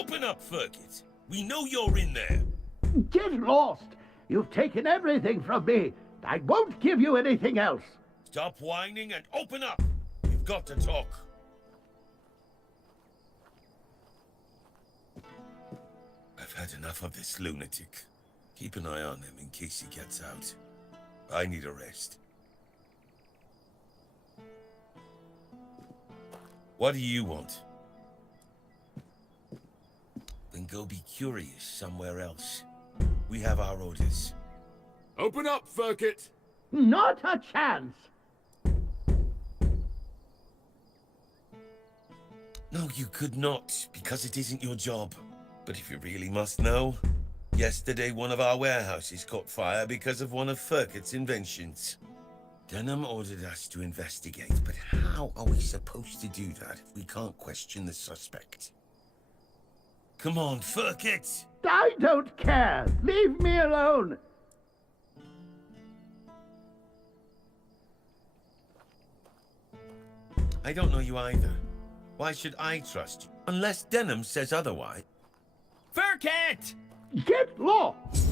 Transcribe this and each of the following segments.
Open up, Firkit. We know you're in there. Get lost! You've taken everything from me. I won't give you anything else. Stop whining and open up. We've got to talk. I've had enough of this lunatic. Keep an eye on him in case he gets out. I need a rest. What do you want? Then go be curious somewhere else. We have our orders. Open up, Firkit! Not a chance! No, you could not, because it isn't your job. But if you really must know, yesterday one of our warehouses caught fire because of one of Firkit's inventions. Denham ordered us to investigate, but how are we supposed to do that if we can't question the suspect? Come on, Firkit! I don't care! Leave me alone! I don't know you either. Why should I trust you? Unless Denham says otherwise. Firkit! Get lost!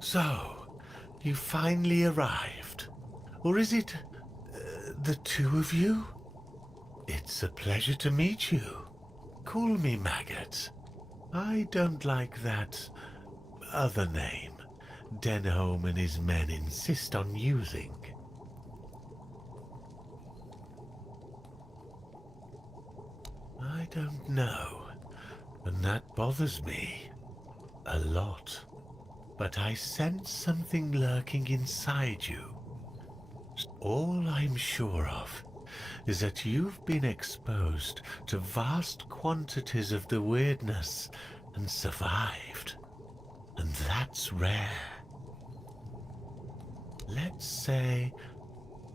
So, you finally arrived. Or is it the two of you? It's a pleasure to meet you. Call me Maggot. I don't like that other name Denholm and his men insist on using. I don't know, and that bothers me a lot. But I sense something lurking inside you. All I'm sure of is that you've been exposed to vast quantities of the weirdness and survived. And that's rare. Let's say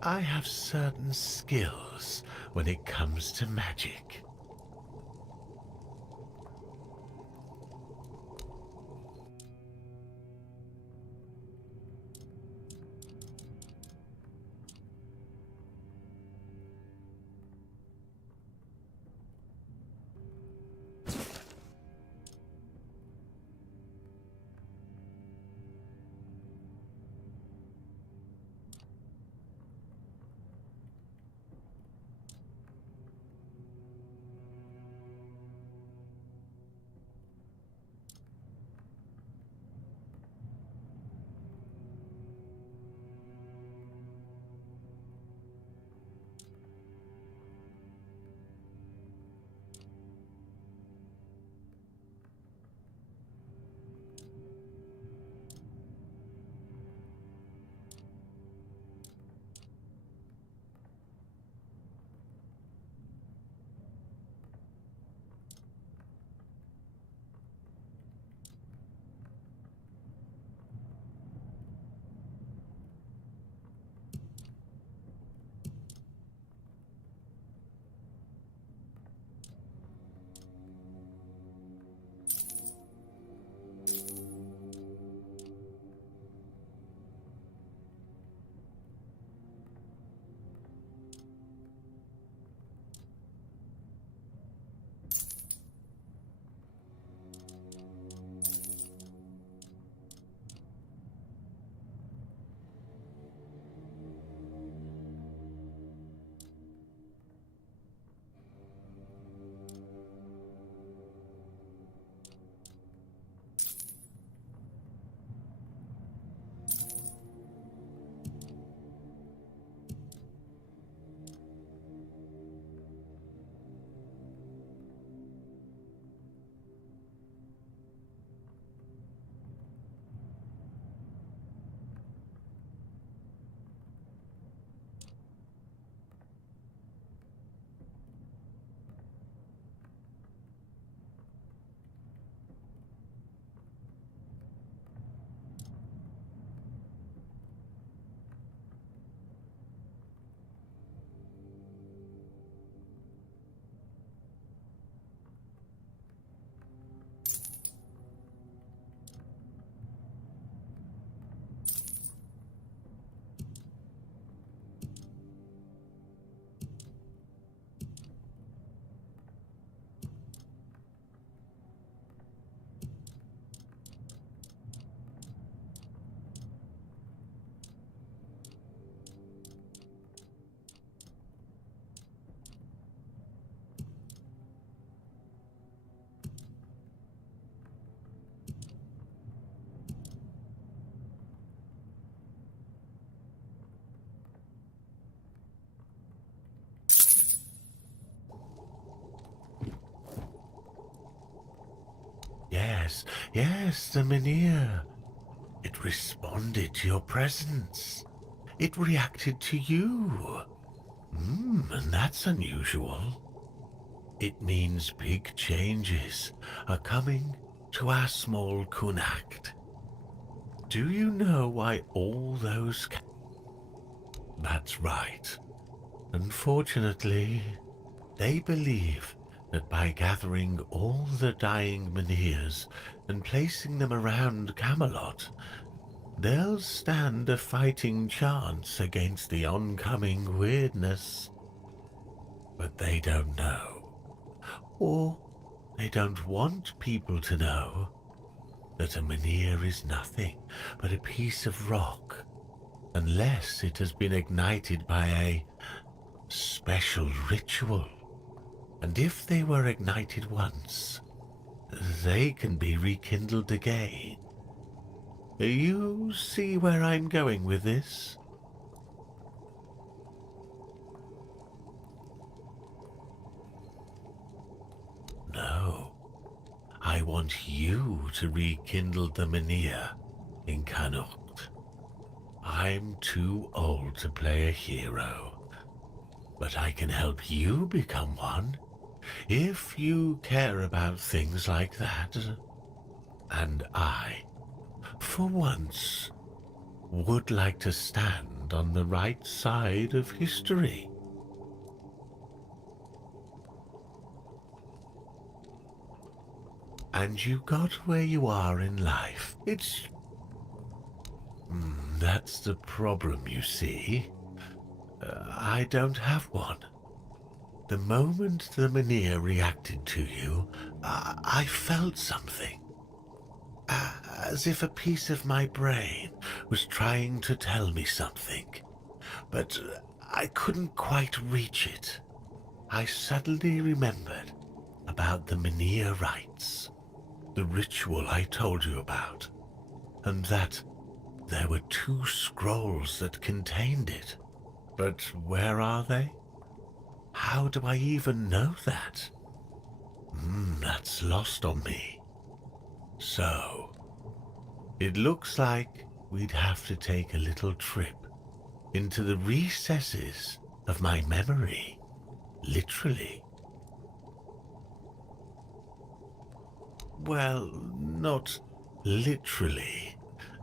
I have certain skills when it comes to magic. Yes, yes, the Menhir. It responded to your presence. It reacted to you. And that's unusual. It means big changes are coming to our small Kunacht. Do you know why all those That's right. Unfortunately, they believe that by gathering all the dying Menhirs and placing them around Camelot, they'll stand a fighting chance against the oncoming weirdness. But they don't know, or they don't want people to know, that a Menhir is nothing but a piece of rock, unless it has been ignited by a special ritual. And if they were ignited once, they can be rekindled again. You see where I'm going with this? No. I want you to rekindle the Menhir in Connacht. I'm too old to play a hero, but I can help you become one if you care about things like that. And I, for once, would like to stand stand on the right side of history. And you got where you are in life. That's the problem, you see. I don't have one. The moment the Mynheer reacted to you, I felt something. As if a piece of my brain was trying to tell me something, but I couldn't quite reach it. I suddenly remembered about the Mynheer rites, the ritual I told you about, and that there were 2 scrolls that contained it. But where are they? How do I even know that? That's lost on me. So, it looks like we'd have to take a little trip into the recesses of my memory, literally. Well, not literally.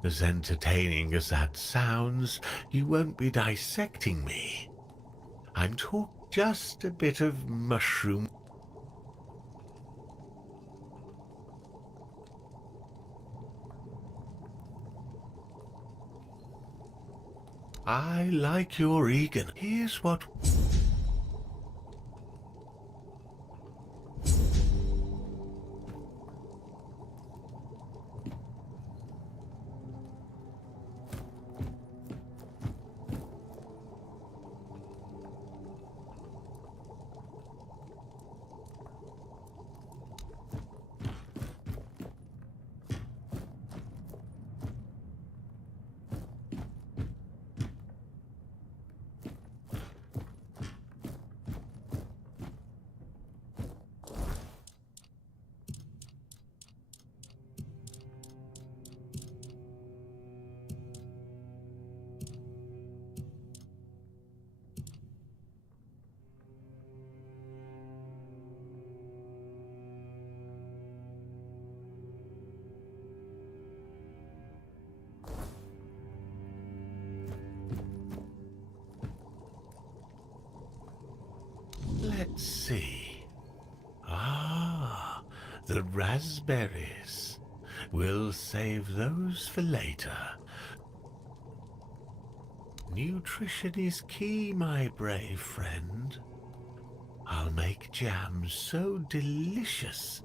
As entertaining as that sounds, you won't be dissecting me. I'm talking just a bit of mushroom. I like your eagerness. Here's what... Let's see. The raspberries. We'll save those for later. Nutrition is key, my brave friend. I'll make jam so delicious,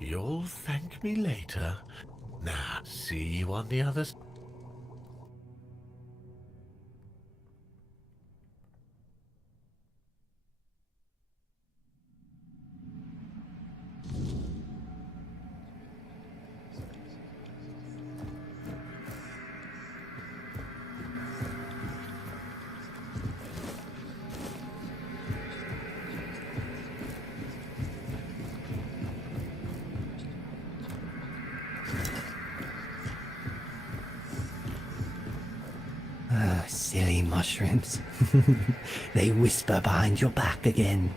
you'll thank me later. Now, see you on the other side. Silly mushrooms. They whisper behind your back again.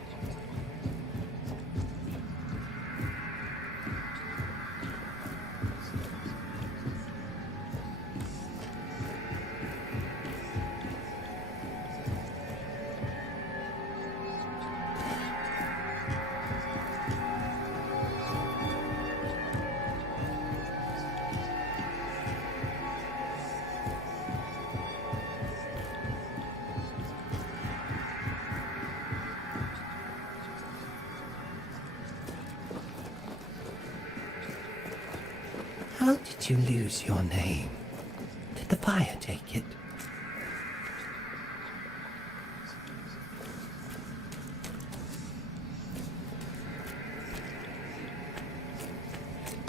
How did you lose your name? Did the fire take it?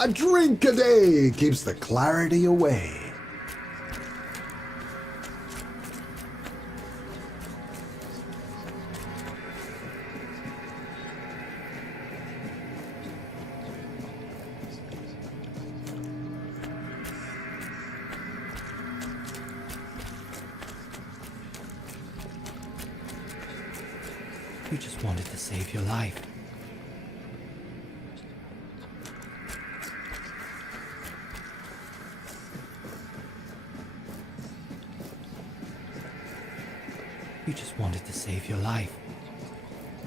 A drink a day keeps the clarity away. You just wanted to save your life. just wanted to save your life.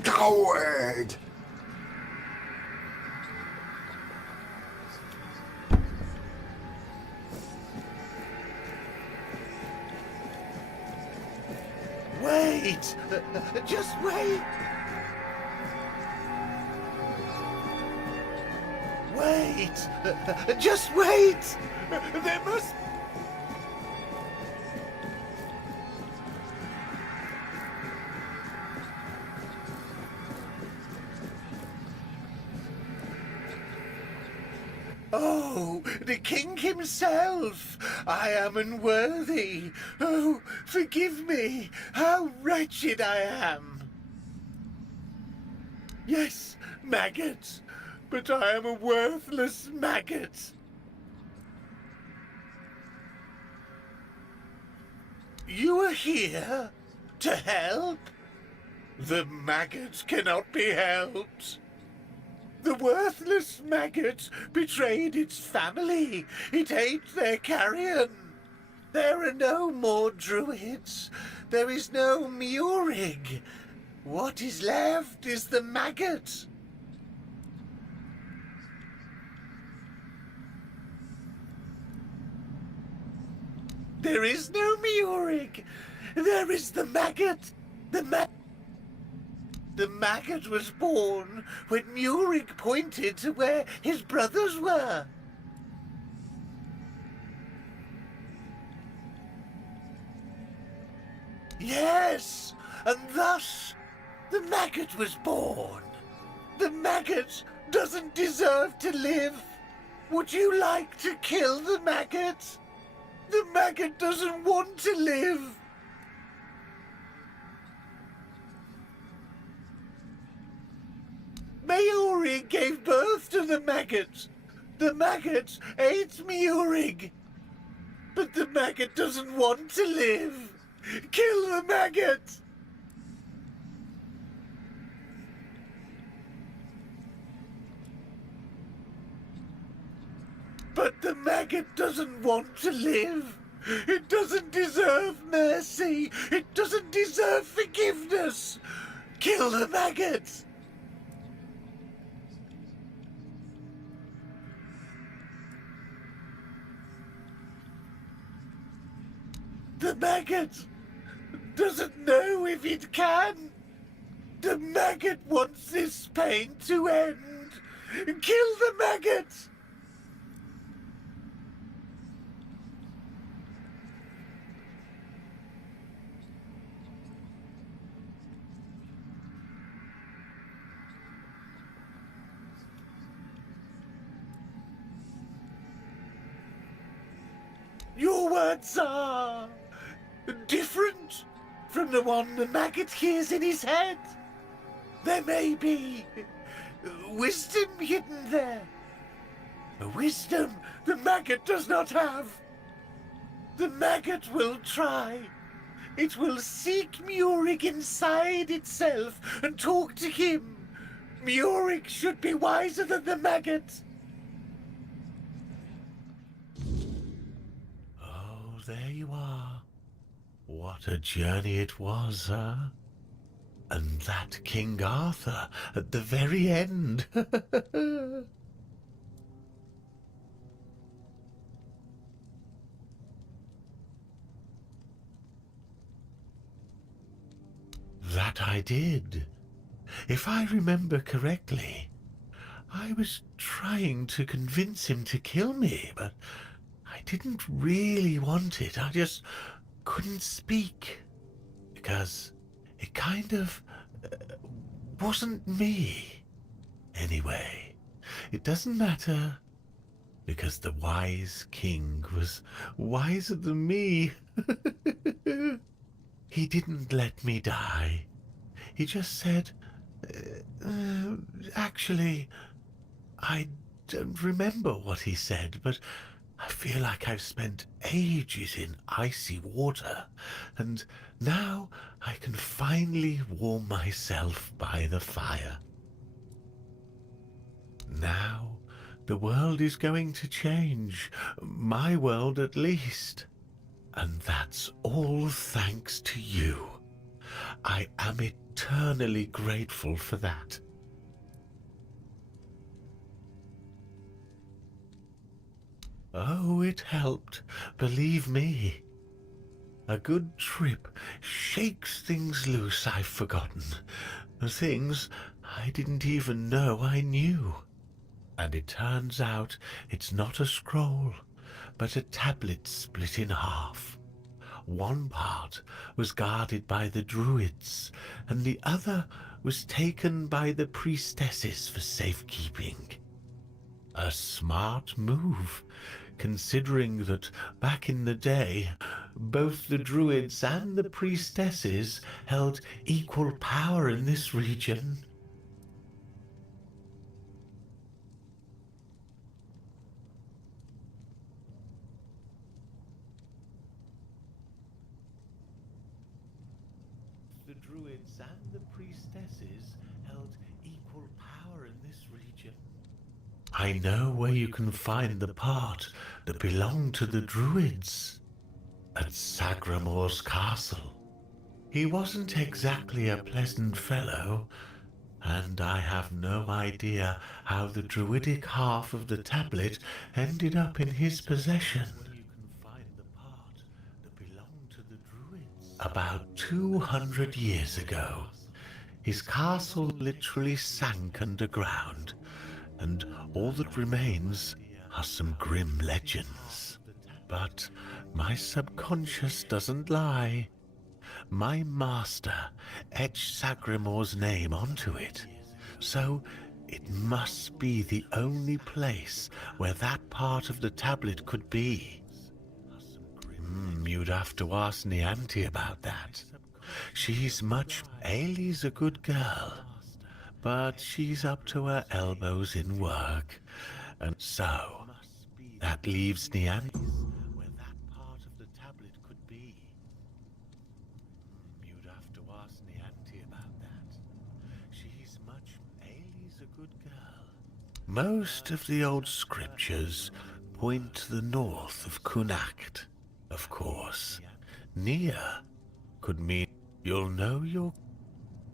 Coward! Wait! Just wait! Wait! Just wait! There must... Oh, the king himself! I am unworthy. Oh, forgive me. How wretched I am. Yes, maggot. But I am a worthless maggot. You are here to help? The maggot cannot be helped. The worthless maggot betrayed its family. It ate their carrion. There are no more druids. There is no Murig. What is left is the maggot. There is no Murig. There is the maggot. The maggot was born when Murig pointed to where his brothers were. Yes, and thus the maggot was born. The maggot doesn't deserve to live. Would you like to kill the maggot? The maggot doesn't want to live. Murig gave birth to the maggot. The maggot ate Murig. But the maggot doesn't want to live. Kill the maggot! But the maggot doesn't want to live. It doesn't deserve mercy. It doesn't deserve forgiveness. Kill the maggot! The maggot doesn't know if it can. The maggot wants this pain to end. Kill the maggot! Your words are different from the one the maggot hears in his head. There may be wisdom hidden there. A wisdom the maggot does not have. The maggot will try. It will seek Murig inside itself and talk to him. Murig should be wiser than the maggot. Oh, there you are. What a journey it was, huh? And that King Arthur at the very end. That I did. If I remember correctly, I was trying to convince him to kill me, but I didn't really want it. I just couldn't speak because it kind of wasn't me. Anyway, it doesn't matter because the wise king was wiser than me. He didn't let me die. He just said, actually, I don't remember what he said, but I feel like I've spent ages in icy water, and now I can finally warm myself by the fire. Now the world is going to change, my world at least. And that's all thanks to you. I am eternally grateful for that. Oh, it helped, believe me. A good trip shakes things loose I've forgotten, things I didn't even know I knew. And it turns out it's not a scroll, but a tablet split in half. One part was guarded by the druids, and the other was taken by the priestesses for safekeeping. A smart move, considering that back in the day, both the druids and the priestesses held equal power in this region. The druids and the priestesses held equal power in this region. I know where you can find the part that belonged to the druids. At Sagramor's castle. He wasn't exactly a pleasant fellow, and I have no idea how the druidic half of the tablet ended up in his possession. About 200 years ago, his castle literally sank underground, and all that remains are some grim legends. But my subconscious doesn't lie. My master etched Sagramor's name onto it, so it must be the only place where that part of the tablet could be. You'd have to ask Nianti about that. Ailey's a good girl, but she's up to her elbows in work, and so that leaves Nianti where that part of the tablet could be. You'd have to ask Nianti about that. Ailey's a good girl. Most of the old scriptures point to the north of Kunacht, of course. Nia could mean you'll know your... Most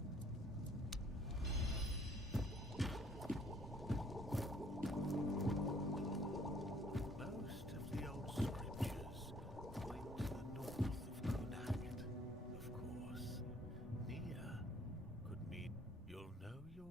of the old scriptures point to the north of Kunacht, of course. Nia could mean you'll know your...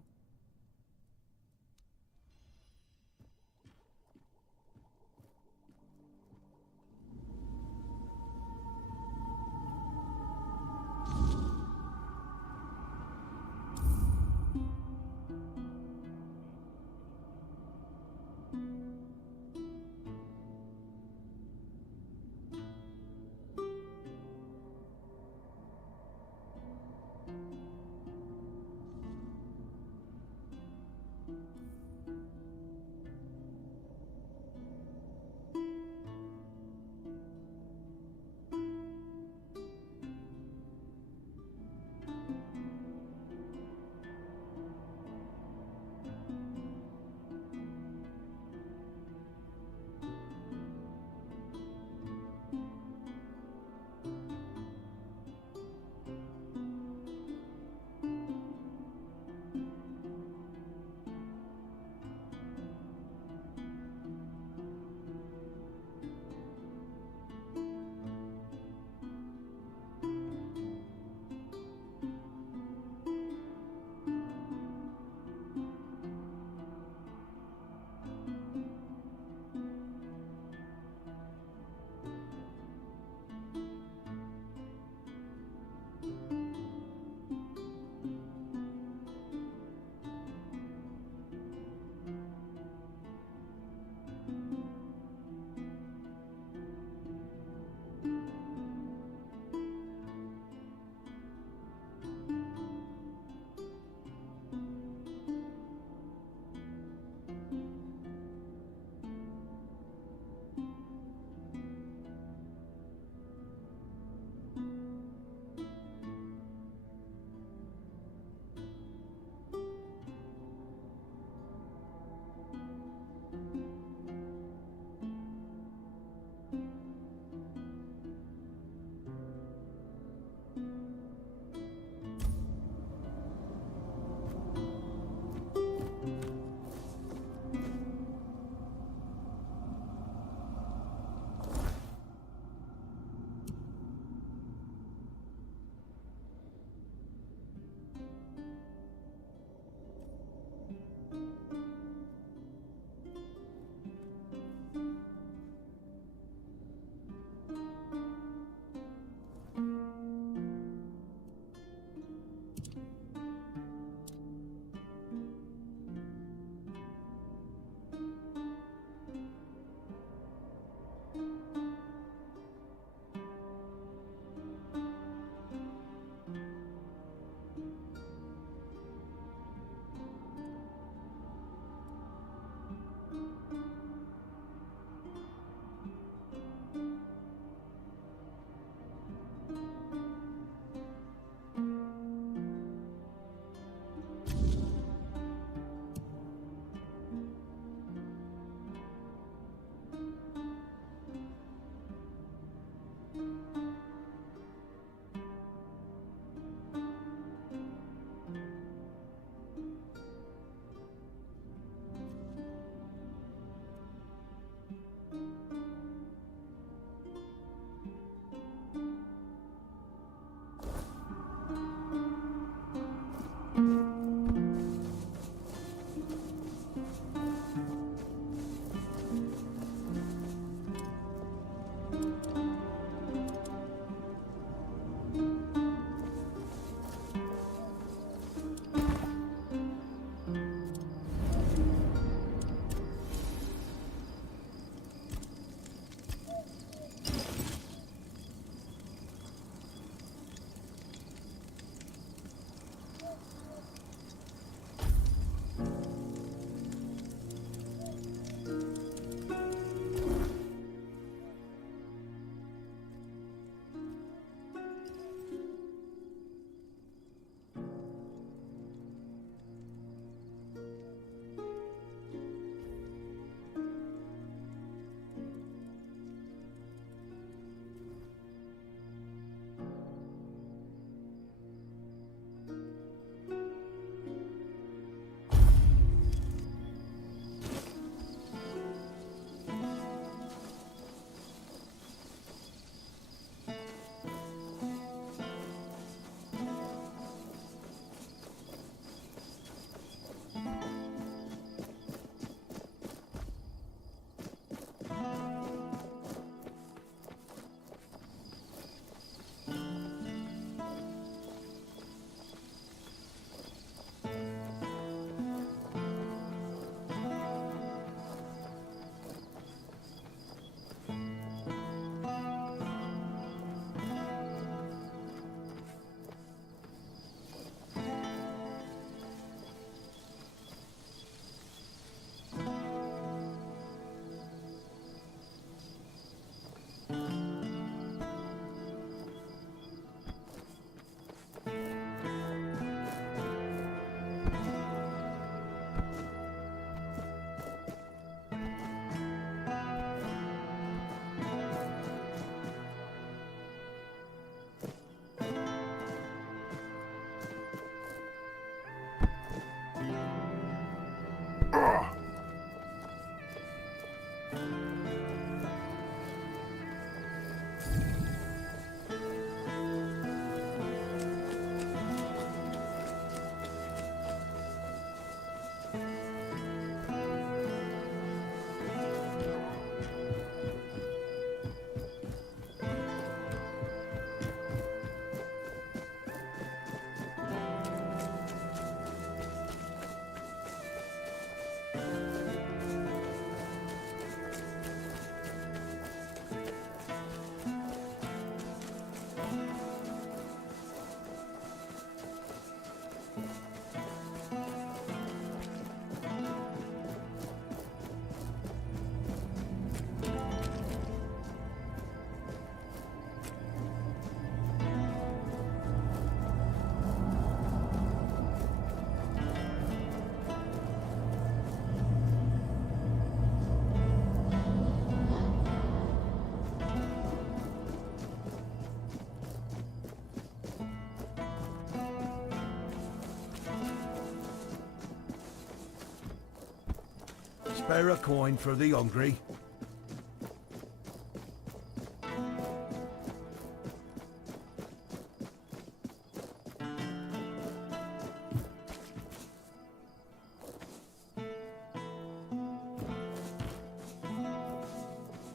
Spare a coin for the hungry.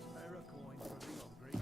Spare a coin for the hungry.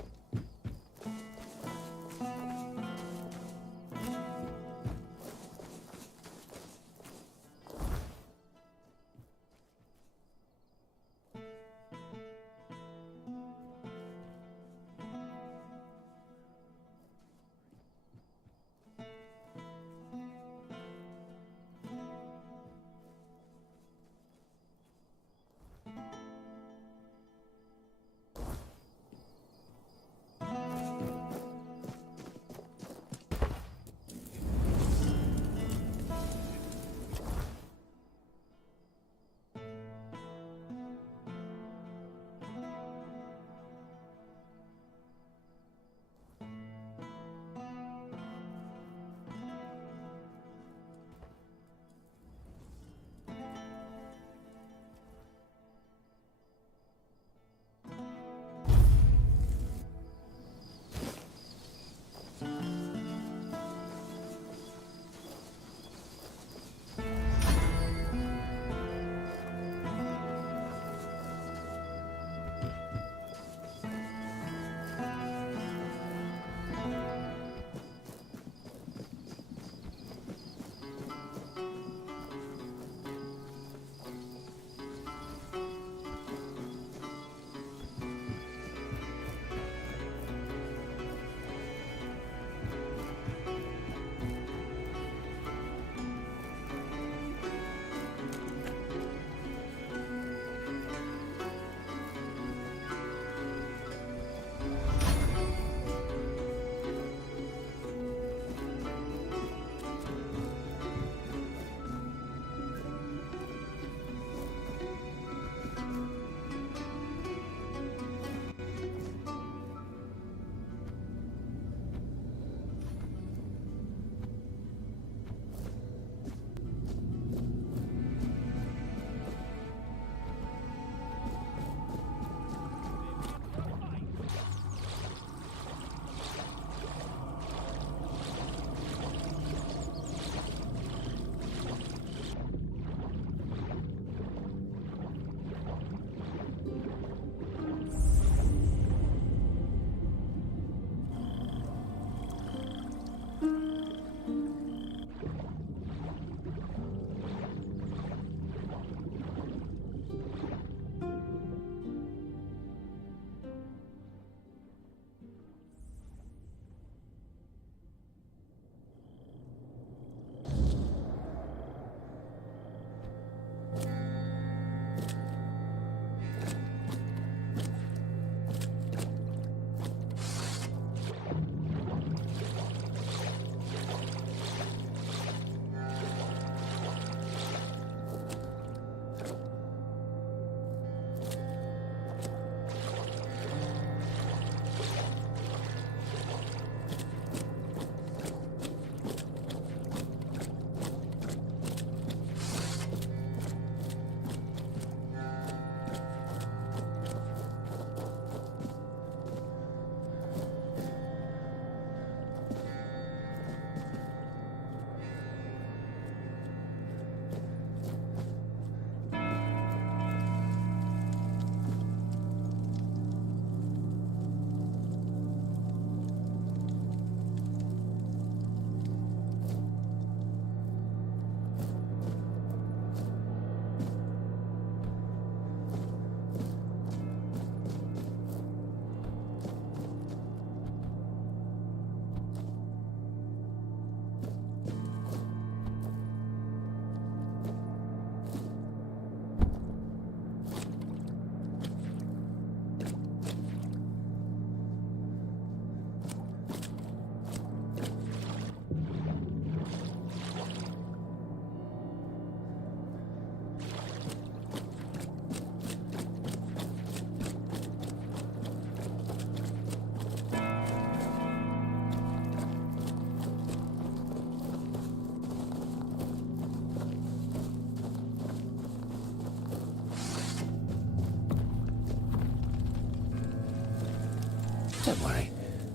Don't worry.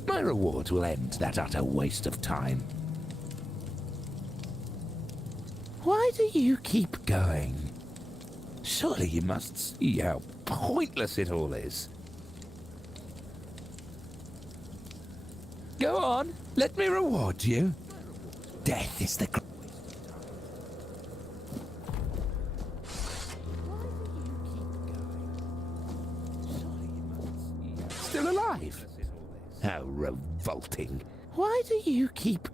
My rewards will end that utter waste of time. Why do you keep going? Surely you must see how pointless it all is. Go on, let me reward you. Death is the... Still alive? How revolting. Why do you keep...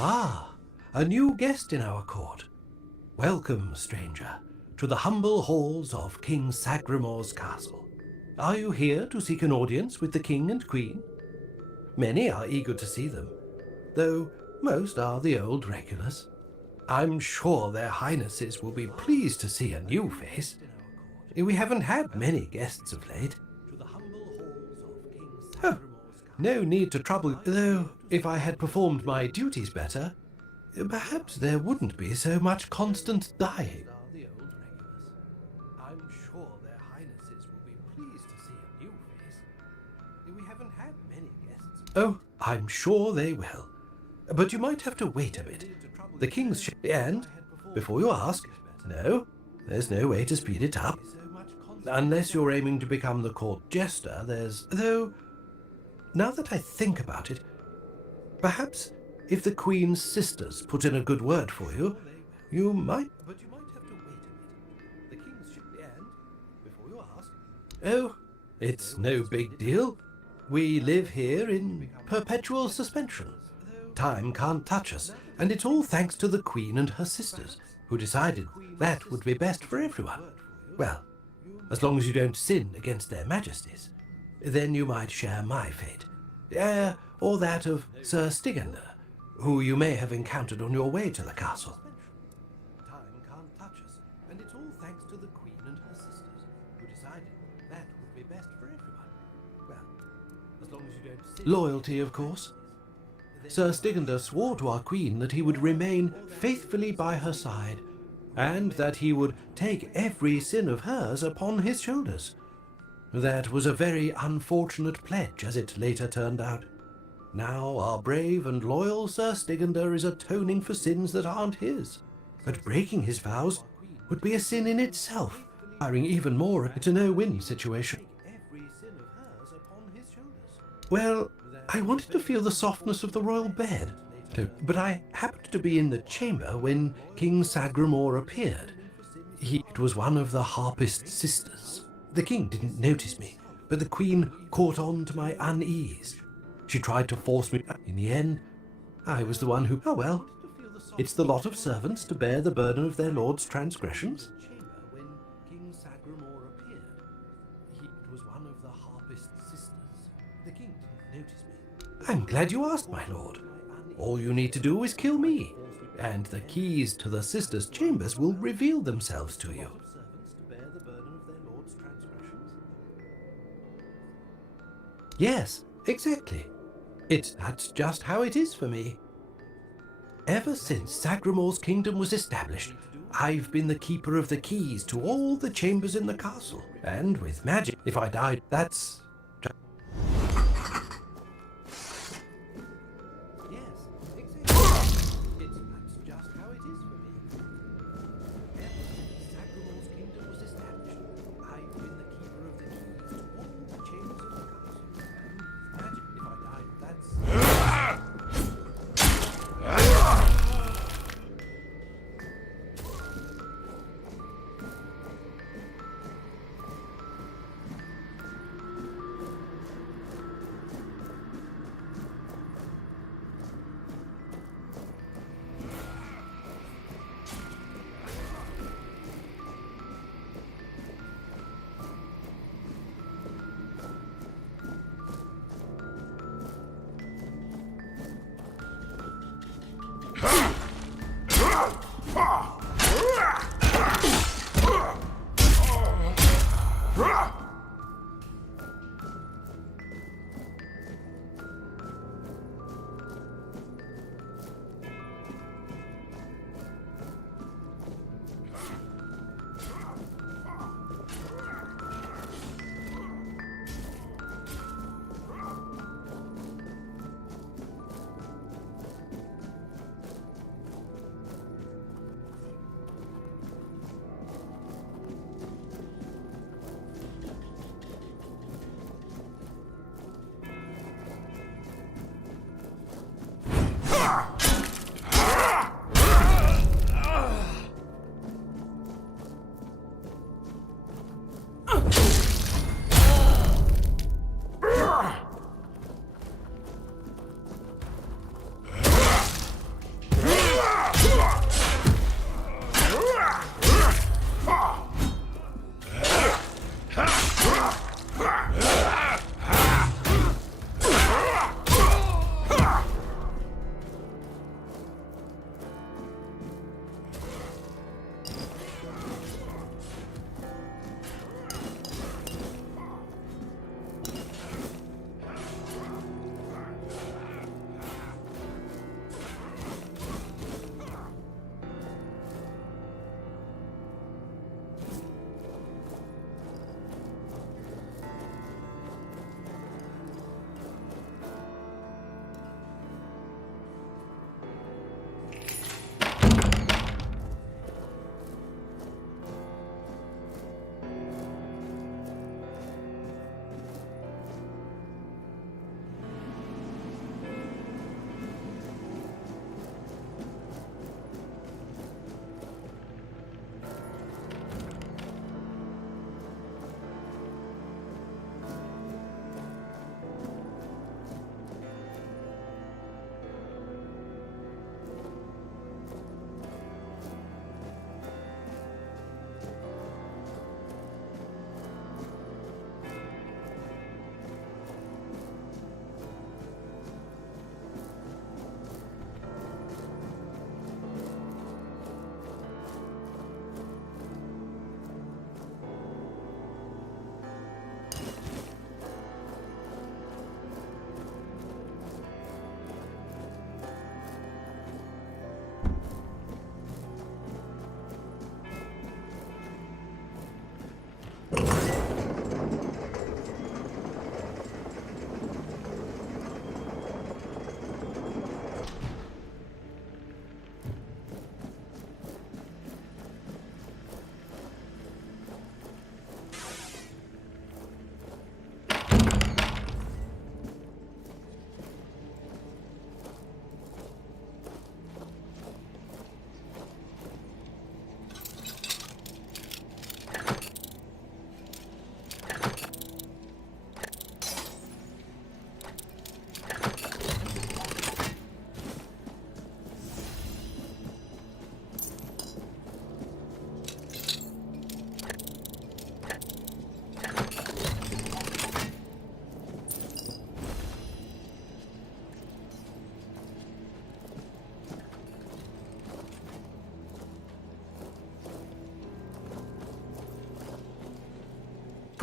Ah, a new guest in our court. Welcome, stranger, to the humble halls of King Sagremore's castle. Are you here to seek an audience with the king and queen? Many are eager to see them, though most are the old regulars. I'm sure their highnesses will be pleased to see a new face. We haven't had many guests of late. Oh, no need to trouble, though if I had performed my duties better, perhaps there wouldn't be so much constant dying. I'm sure their highnesses will be pleased to see a new face. We haven't had many guests. Oh, I'm sure they will. But you might have to wait a bit. The king's and, before you ask, no, there's no way to speed it up. Unless you're aiming to become the court jester, though, now that I think about it, perhaps if the queen's sisters put in a good word for you, you might... But you might have to wait a bit. The king's and, before you ask... Oh, it's no big deal. We live here in perpetual suspension. Time can't touch us, and it's all thanks to the queen and her sisters, who decided that would be best for everyone. Well, as long as you don't sin against their majesties, then you might share my fate. Or that of Sir Stigender, who you may have encountered on your way to the castle. Time can't touch us, and it's all thanks to the queen and her sisters, who decided that would be best for everyone. Well, as long as you don't sin... Loyalty, of course. Sir Stigender swore to our queen that he would remain faithfully by her side, and that he would take every sin of hers upon his shoulders. That was a very unfortunate pledge, as it later turned out. Now our brave and loyal Sir Stigender is atoning for sins that aren't his. But breaking his vows would be a sin in itself, hiring even more to no-win situation. Well, I wanted to feel the softness of the royal bed, but I happened to be in the chamber when King Sagremore appeared. It was one of the harpist's sisters. The king didn't notice me, but the queen caught on to my unease. She tried to force me. In the end, I was the one who... Oh well, it's the lot of servants to bear the burden of their lord's transgressions. I'm glad you asked, my lord. All you need to do is kill me, and the keys to the sisters' chambers will reveal themselves to you. Yes, exactly. That's just how it is for me. Ever since Sagremore's kingdom was established, I've been the keeper of the keys to all the chambers in the castle. And with magic, if I died, that's...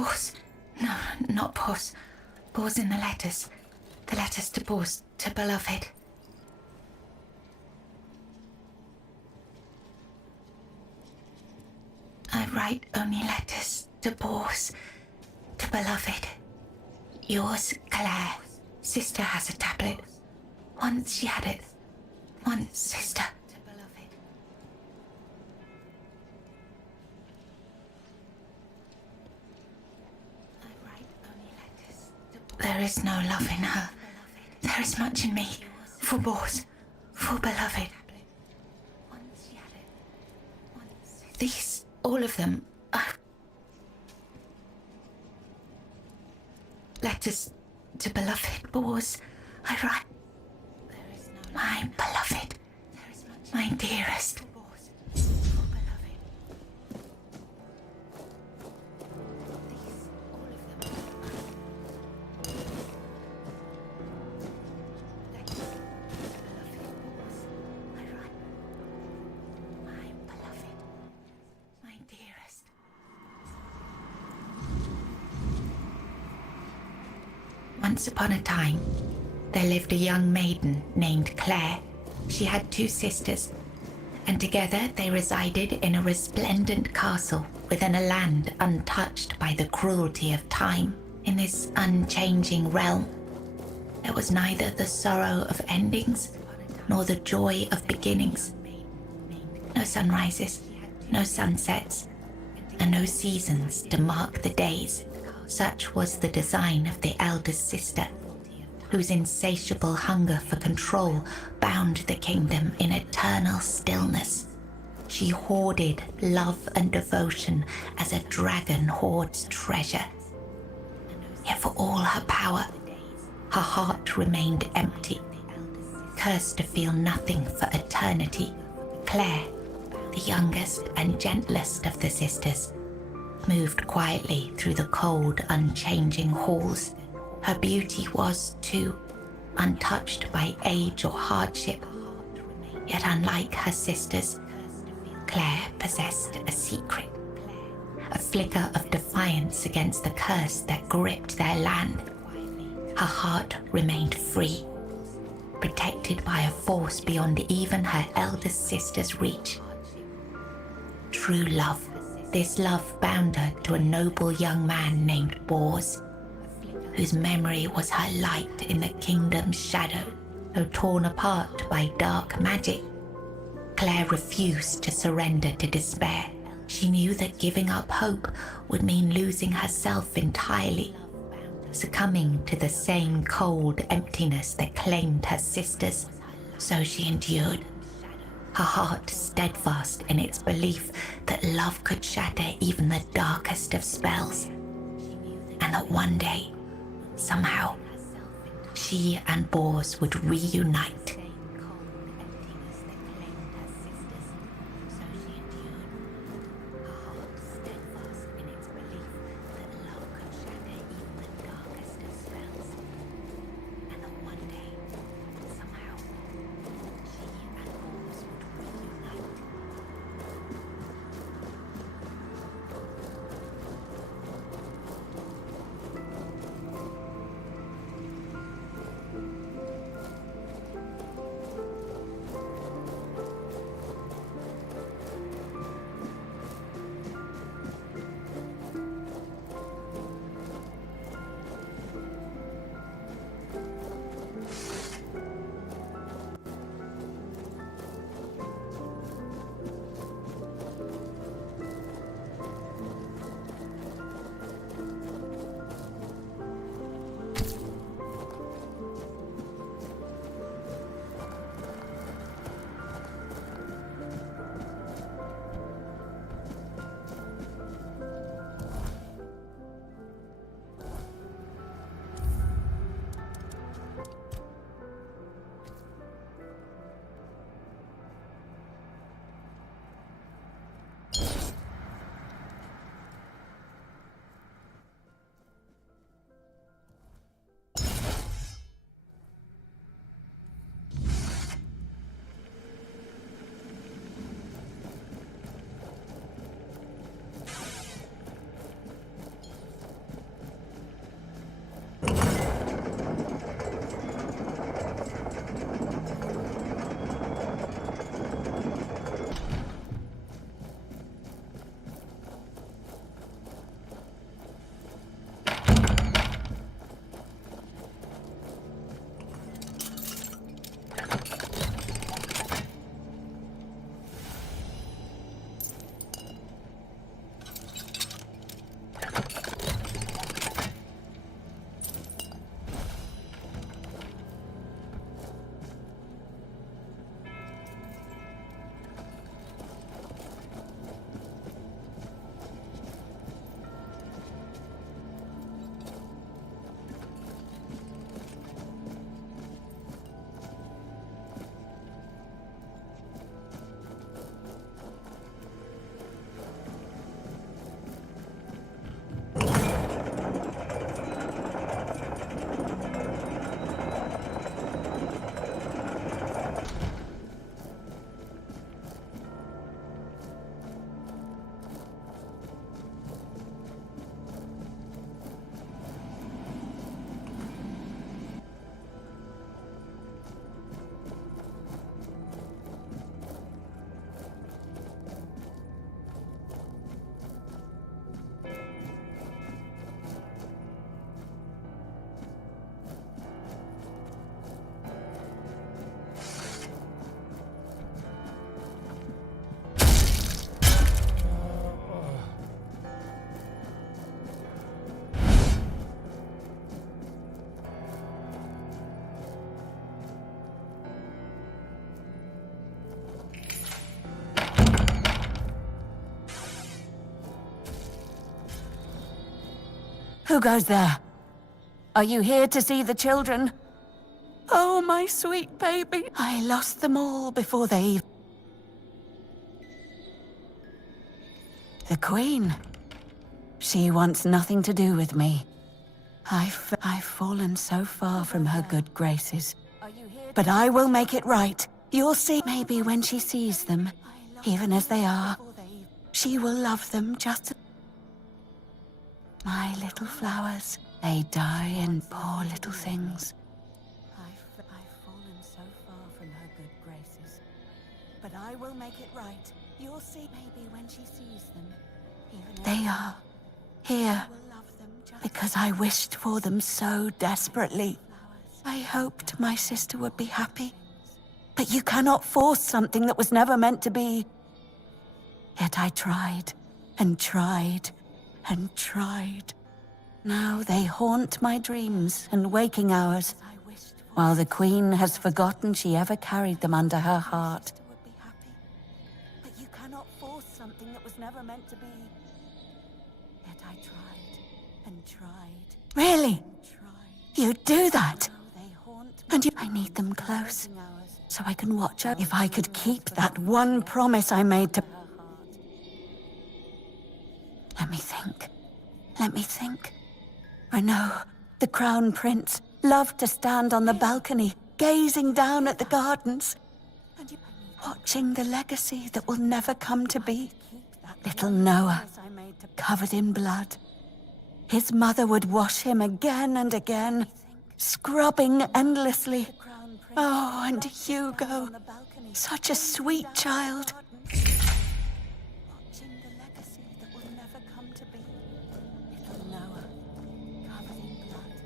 Bors. No, not Bors. Bors in the letters. The letters to Bors, to beloved. I write only letters to Bors, to beloved. Yours, Claire. Sister has a tablet. Once she had it. Once, sister. There is no love in her. There is much in me. For Bors. For beloved. These, all of them, are letters to beloved Bors. I write. My beloved. My dearest. Once upon a time, there lived a young maiden named Claire. She had 2 sisters, and together they resided in a resplendent castle within a land untouched by the cruelty of time. In this unchanging realm, there was neither the sorrow of endings nor the joy of beginnings. No sunrises, no sunsets, and no seasons to mark the days. Such was the design of the eldest sister, whose insatiable hunger for control bound the kingdom in eternal stillness. She hoarded love and devotion as a dragon hoards treasure. Yet for all her power, her heart remained empty, cursed to feel nothing for eternity. Claire, the youngest and gentlest of the sisters, moved quietly through the cold, unchanging halls. Her beauty was, too, untouched by age or hardship. Yet unlike her sisters, Claire possessed a secret, a flicker of defiance against the curse that gripped their land. Her heart remained free, protected by a force beyond even her eldest sister's reach. True love. This love bound her to a noble young man named Bors, whose memory was her light in the kingdom's shadow, though torn apart by dark magic. Claire refused to surrender to despair. She knew that giving up hope would mean losing herself entirely, succumbing to the same cold emptiness that claimed her sisters. So she endured, her heart steadfast in its belief that love could shatter even the darkest of spells, and that one day, somehow, she and Bors would reunite. Who goes there? Are you here to see the children? Oh, my sweet baby. I lost them all before they... The Queen. She wants nothing to do with me. I've fallen so far from her good graces. But I will make it right. You'll see. Maybe when she sees them, even as they are, she will love them just as... My little flowers, they die in poor little things. I've fallen so far from her good graces. But I will make it right. You'll see. Maybe when she sees them, even they are here because I wished for them so desperately. I hoped my sister would be happy. But you cannot force something that was never meant to be. Yet I tried and tried and tried. Now they haunt my dreams and waking hours, while the Queen has forgotten she ever carried them under her heart. But you cannot force something that was never meant to be. Yet I tried and tried. Really? You do that? And I need them close, so I can watch her. If I could keep that one promise I made to... Let me think. Let me think. I know the Crown Prince loved to stand on the balcony, gazing down at the gardens, watching the legacy that will never come to be. Little Noah, covered in blood. His mother would wash him again and again, scrubbing endlessly. Oh, and Hugo, such a sweet child. Watching the legacy that will never come to be. Little Noah, covered in blood.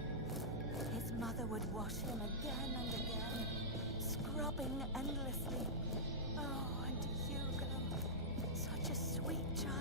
His mother would wash him again and again, scrubbing endlessly. Oh, and Hugo, such a sweet child.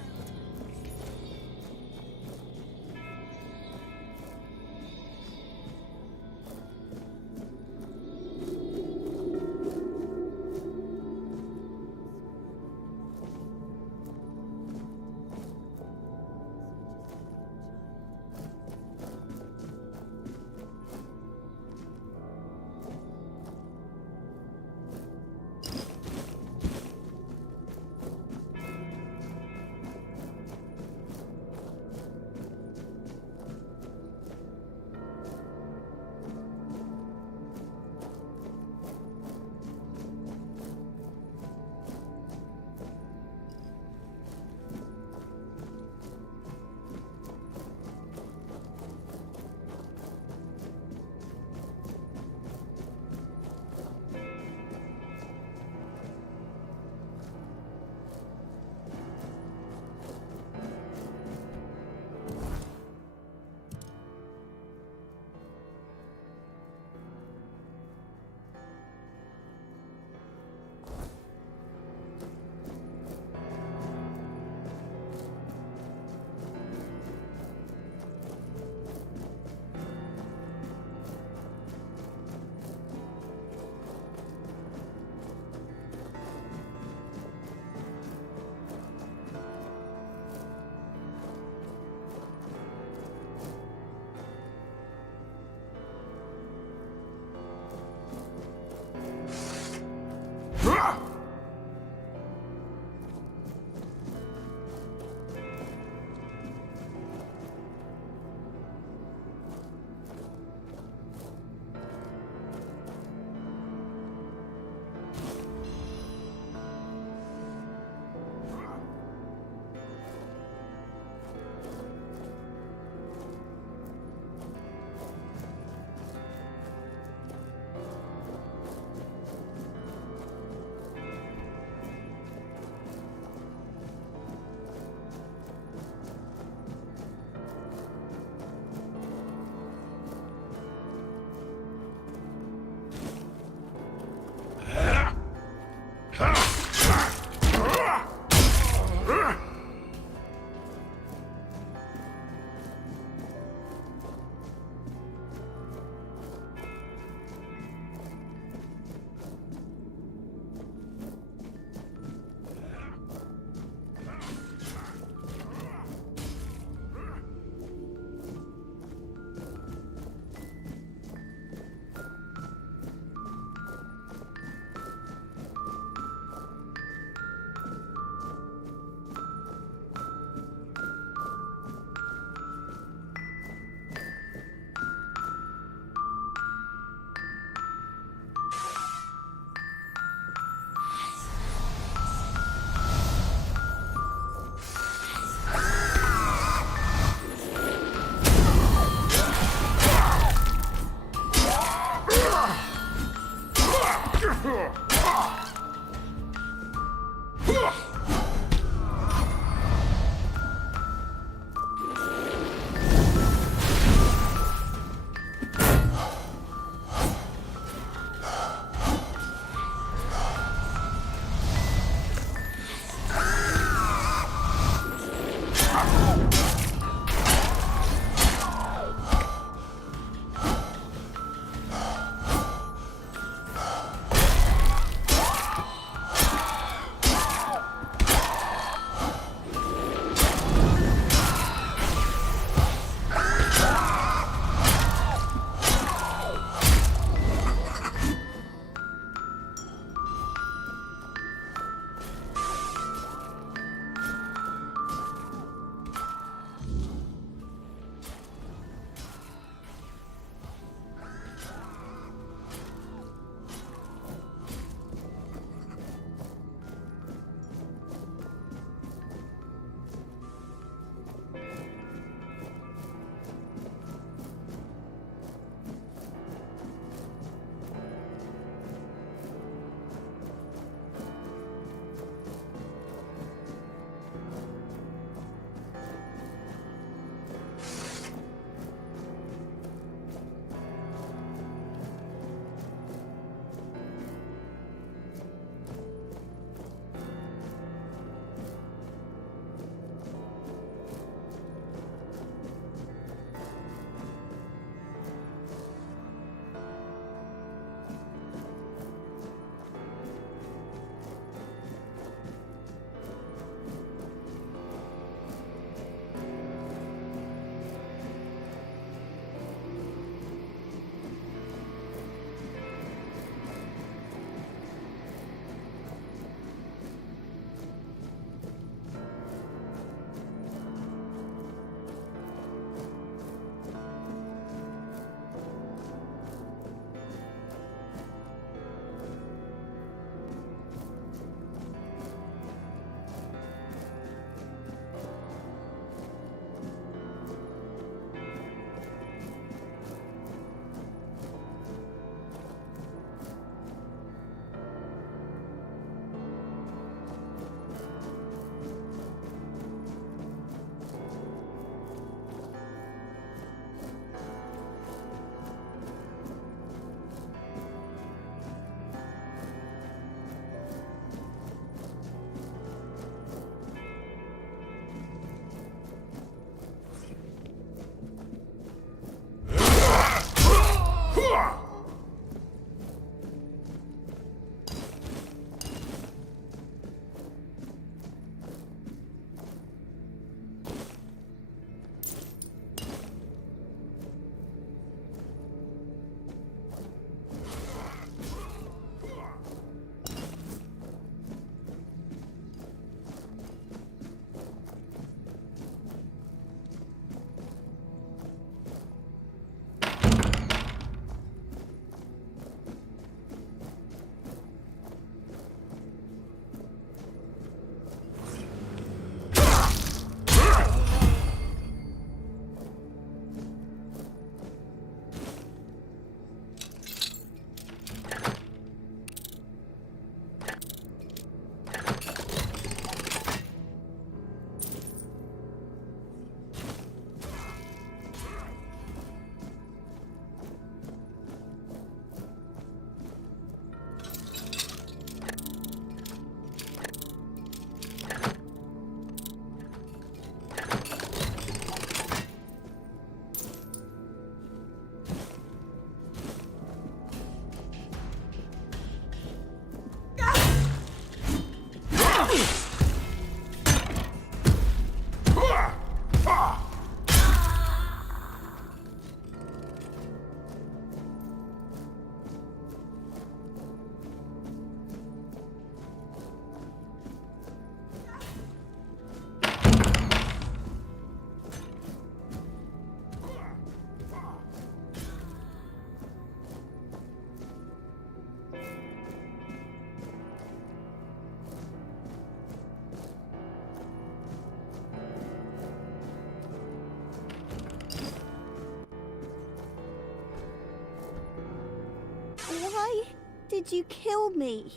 did you kill me?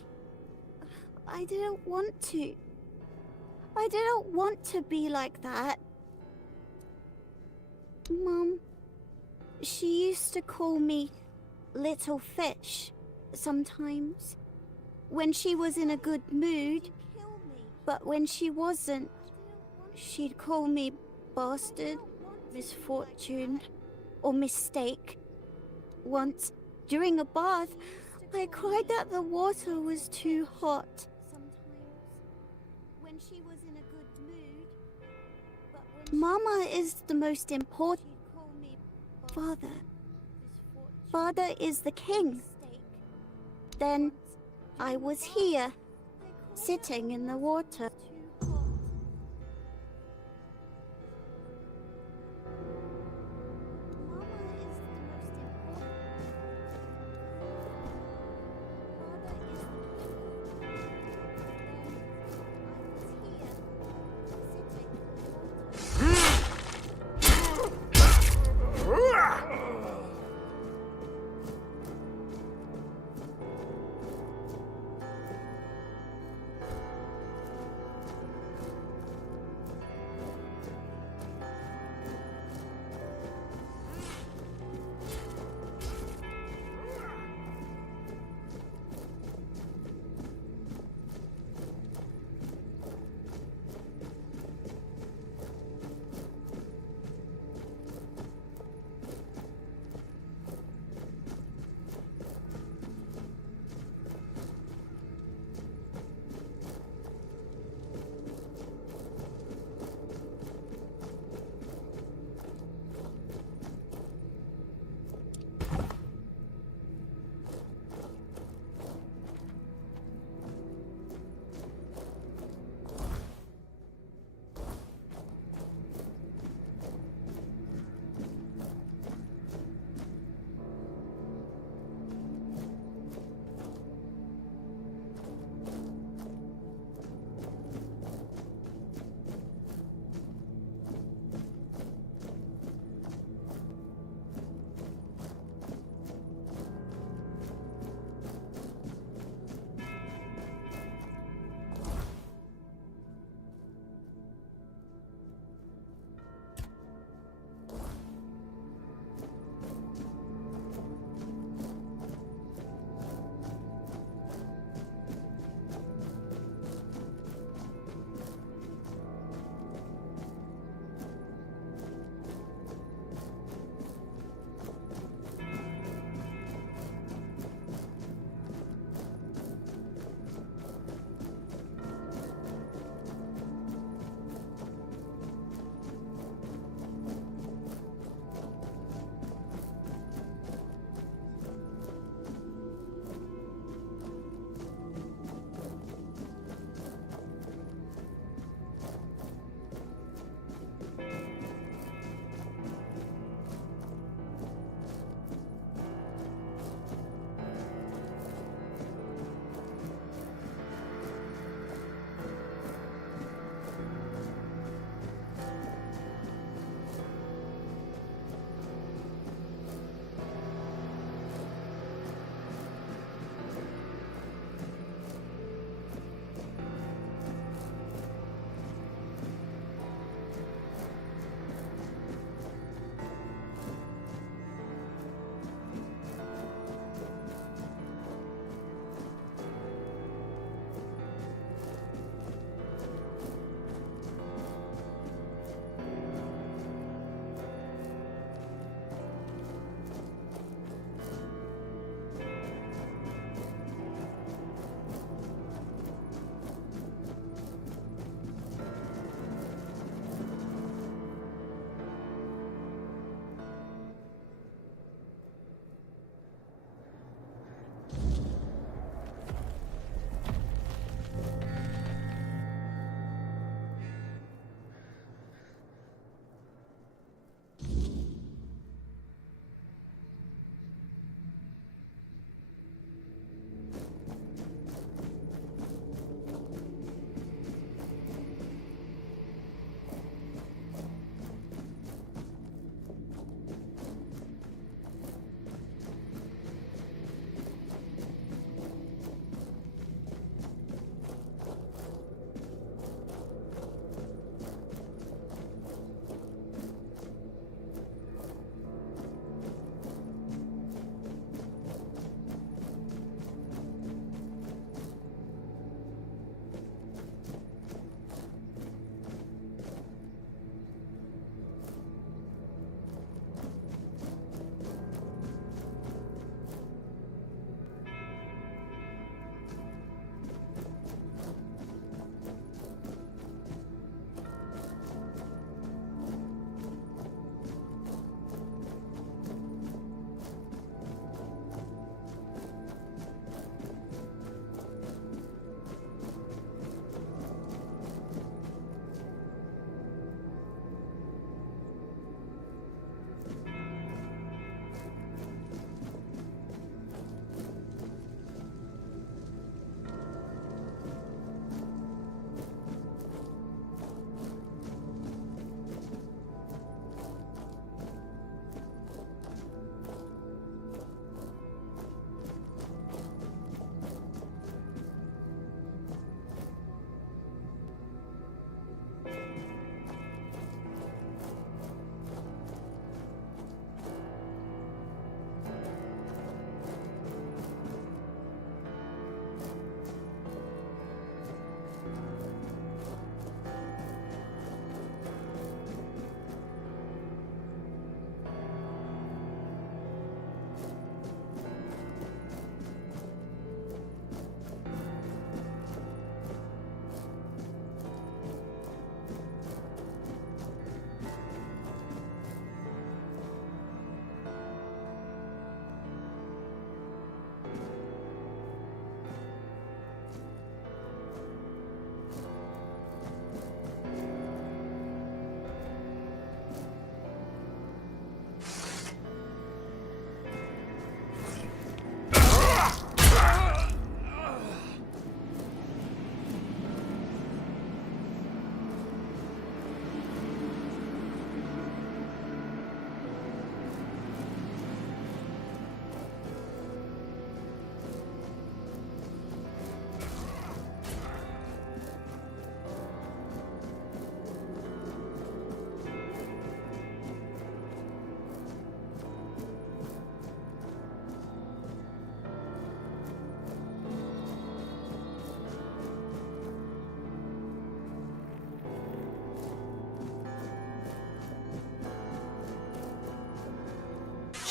I didn't want to. I didn't want to be like that. Mum, she used to call me Little Fish sometimes, when she was in a good mood, but when she wasn't, she'd call me Bastard, Misfortune, or Mistake. Once, during a bath, I cried that the water was too hot. When she was in a good mood, Mama is the most important. Father is the king. Then I was here, sitting in the water.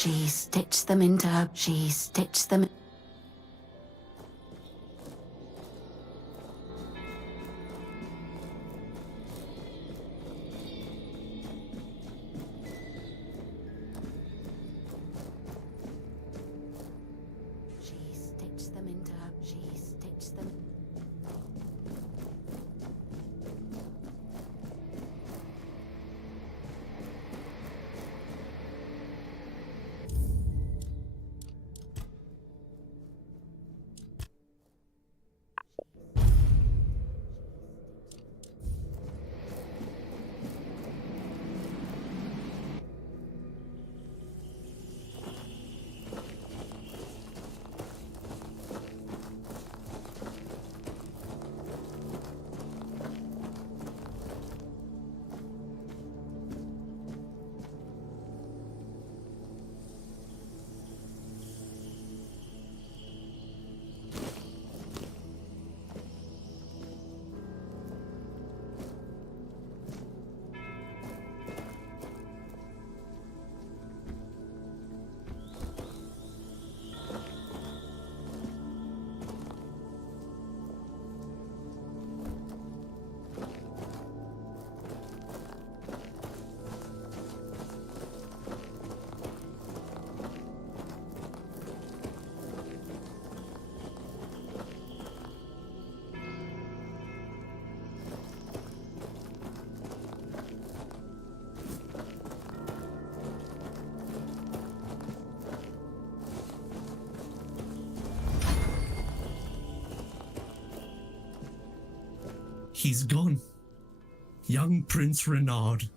She stitched them into her. She stitched them. She stitched them into her. She stitched them. He's gone. Young Prince Renard.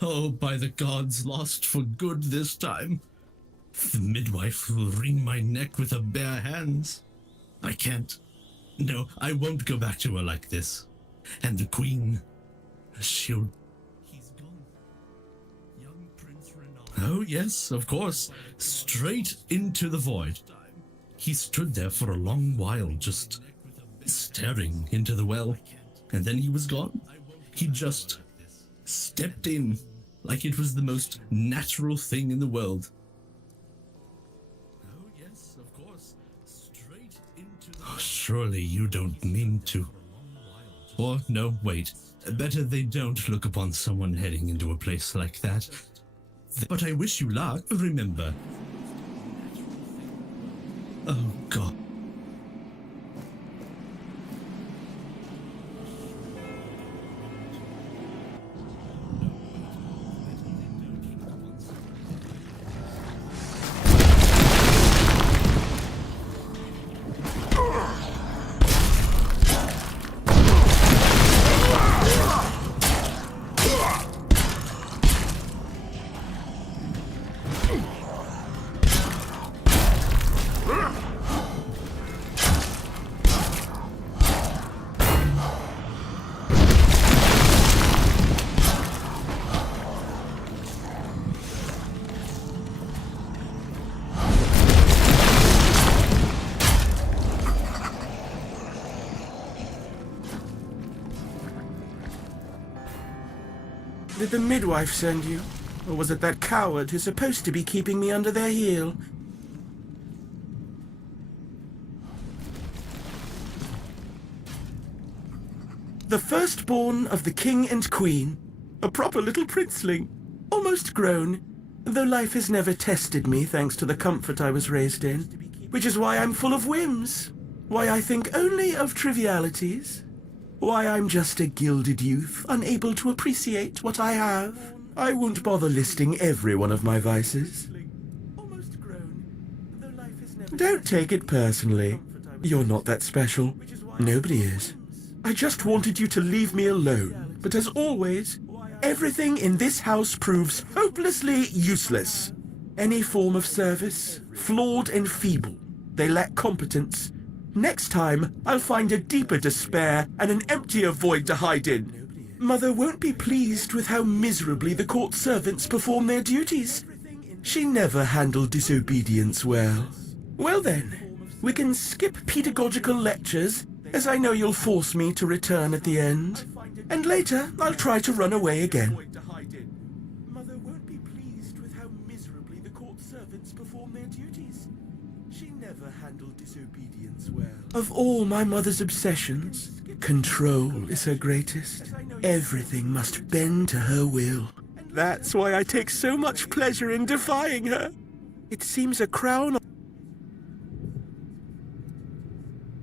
Oh, by the gods, lost for good this time. The midwife will wring my neck with her bare hands. I can't. No, I won't go back to her like this. And the queen, she'll... He's gone. Young Prince Renard. Oh, yes, of course. Straight into the void. He stood there for a long while, just staring into the well. And then he was gone. He just stepped in like it was the most natural thing in the world. Oh, yes, of course. Straight into the... Oh, surely you don't mean to. Or, no, wait. Better they don't look upon someone heading into a place like that. But I wish you luck, remember. Oh, God. Did the midwife send you? Or was it that coward who's supposed to be keeping me under their heel? The firstborn of the king and queen. A proper little princeling. Almost grown. Though life has never tested me thanks to the comfort I was raised in. Which is why I'm full of whims. Why I think only of trivialities. Why I'm just a gilded youth, unable to appreciate what I have. I won't bother listing every one of my vices. Don't take it personally. You're not that special. Nobody is. I just wanted you to leave me alone. But as always, everything in this house proves hopelessly useless. Any form of service, flawed and feeble. They lack competence. Next time, I'll find a deeper despair and an emptier void to hide in. Mother won't be pleased with how miserably the court servants perform their duties. She never handled disobedience well. Well then, we can skip pedagogical lectures, as I know you'll force me to return at the end. And later, I'll try to run away again. Mother won't be pleased with how miserably the court servants perform their duties. She never handled disobedience well. Of all my mother's obsessions, control is her greatest. Everything must bend to her will. That's why I take so much pleasure in defying her. It seems a crown.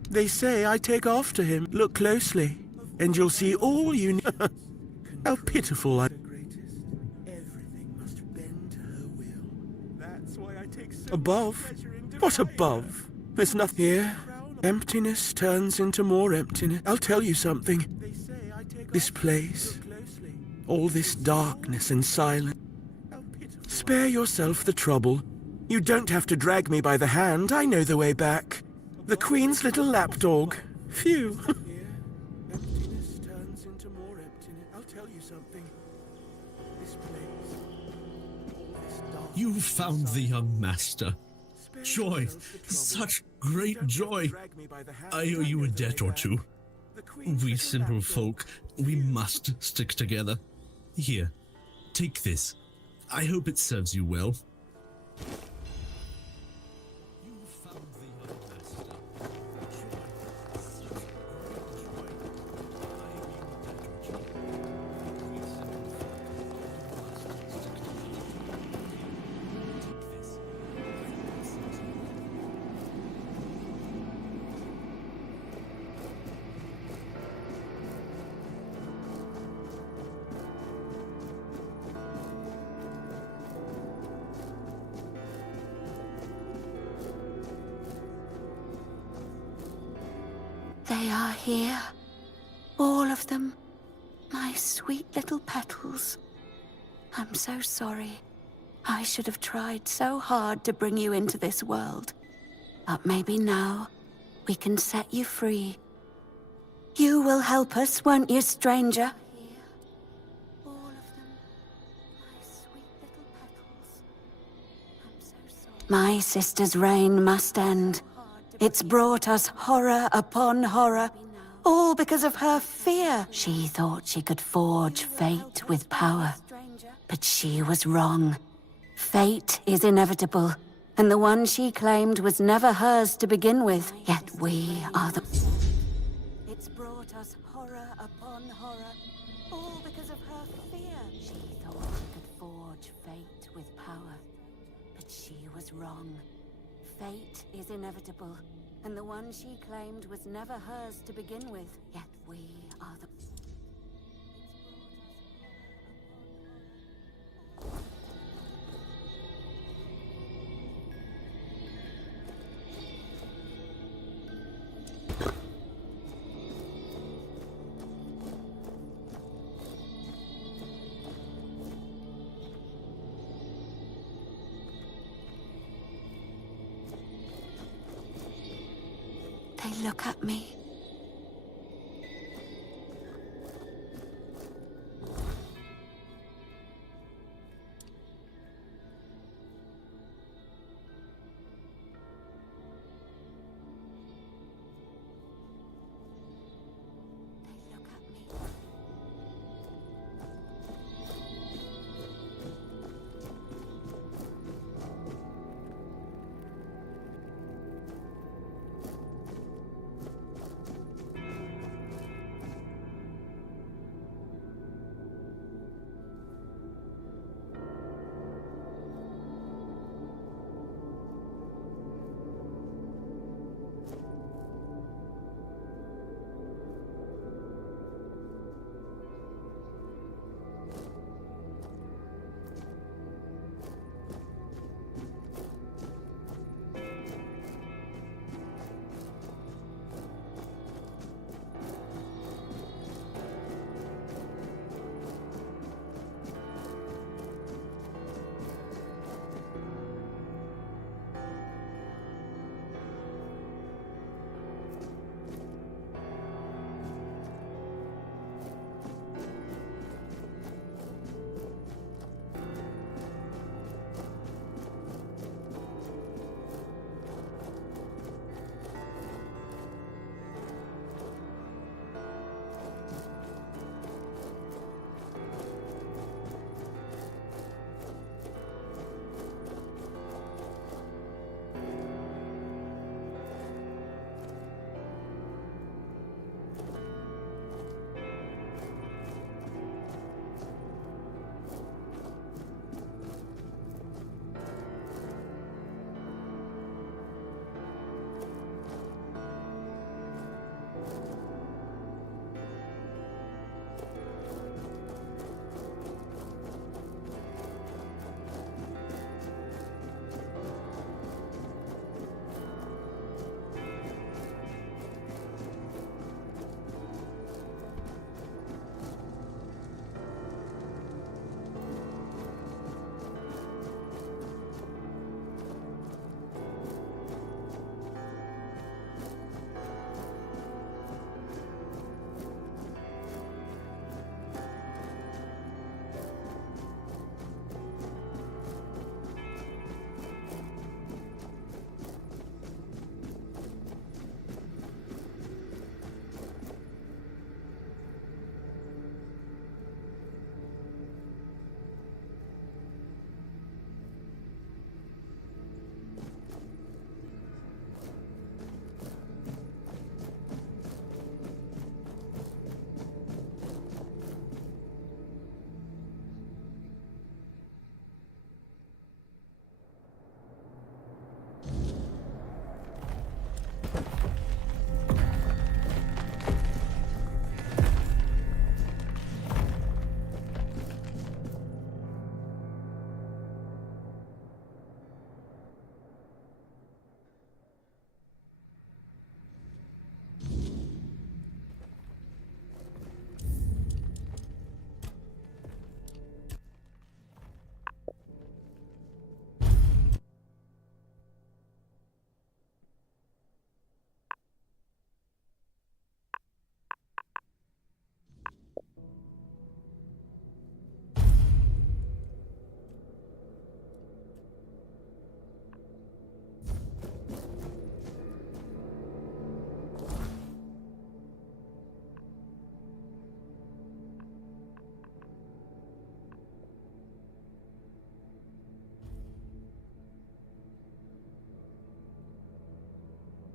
They say I take after him. Look closely, and you'll see all you need. How pitiful I... Above? What above? There's nothing here. Emptiness turns into more emptiness. I'll tell you something. This place, all this darkness and silence. Spare yourself the trouble. You don't have to drag me by the hand. I know the way back. The Queen's little lapdog. Phew. Emptiness turns into more emptiness. I'll tell you something. This place, You found the young master. Joy, such great joy. I owe you a debt or two. We simple folk, we must stick together. Here, take this. I hope it serves you well. They are here. All of them. My sweet little petals. I'm so sorry. I should have tried so hard to bring you into this world. But maybe now we can set you free. You will help us, won't you, stranger? My sister's reign must end. It's brought us horror upon horror, all because of her fear. She thought she could forge fate with power, but she was wrong. Fate is inevitable, and the one she claimed was never hers to begin with. Yet we are the... It's brought us horror upon horror, all because of her fear. She thought she could forge fate with power, but she was wrong. Fate is inevitable, and the one she claimed was never hers to begin with. Yet we are the... They look at me